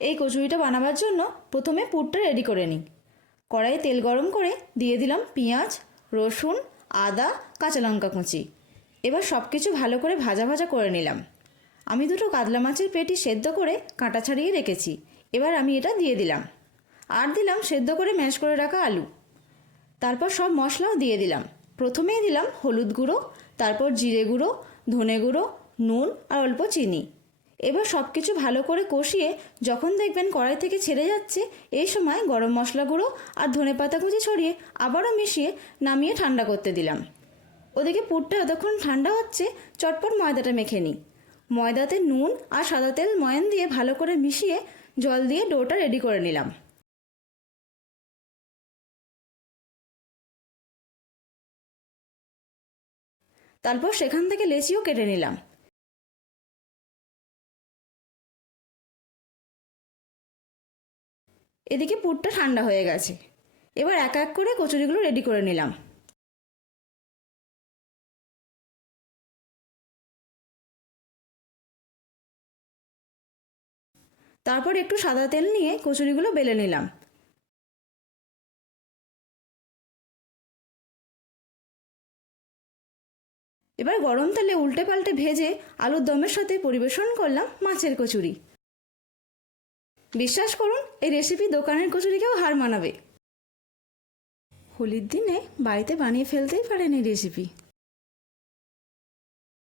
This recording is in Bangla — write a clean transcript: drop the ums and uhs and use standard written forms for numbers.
এই কচুরিটা বানাবার জন্য প্রথমে পুরটা রেডি করে নিই। কড়াইয়ে তেল গরম করে দিয়ে দিলাম পেঁয়াজ, রসুন, আদা, কাঁচা লঙ্কা কুচি। এবার সব কিছু ভালো করে ভাজা ভাজা করে নিলাম। আমি দুটো কাতলা মাছের পেটি সেদ্ধ করে কাঁটা ছাড়িয়ে রেখেছি। এবার আমি এটা দিয়ে দিলাম। আর দিলাম সেদ্ধ করে ম্যাশ করে রাখা আলু। তারপর সব মশলাও দিয়ে দিলাম। প্রথমেই দিলাম হলুদ গুঁড়ো, তারপর জিরে গুঁড়ো, ধনে গুঁড়ো, নুন আর অল্প চিনি। এবার সব কিছু ভালো করে কষিয়ে যখন দেখবেন কড়াই থেকে ছেড়ে যাচ্ছে, এই সময় গরম মশলা গুঁড়ো আর ধনেপাতা কুচি ছড়িয়ে আবারও মিশিয়ে নামিয়ে ঠান্ডা করতে দিলাম। ওদিকে পুরটা যতক্ষণ ঠান্ডা হচ্ছে চটপট ময়দাটা মেখে নিই। ময়দাতে নুন আর সাদা তেল ময়ান দিয়ে ভালো করে মিশিয়ে জল দিয়ে ডোটা রেডি করে নিলাম। তারপর সেখান থেকে লেচিও কেটে নিলাম। এদিকে পুরটা ঠান্ডা হয়ে গেছে। এবার এক এক করে কচুরিগুলো রেডি করে নিলাম। তারপর একটু সাদা তেল নিয়ে কচুরিগুলো বেলে নিলাম। এবার গরম তেলে উল্টে পাল্টে ভেজে আলুর দমের সাথে পরিবেশন করলাম মাছের কচুরি। বিশ্বাস করুন, এই রেসিপি দোকানের কচুরিকেও হার মানাবে। হোলির দিনে বাড়িতে বানিয়ে ফেলতেই পারেন এই রেসিপি।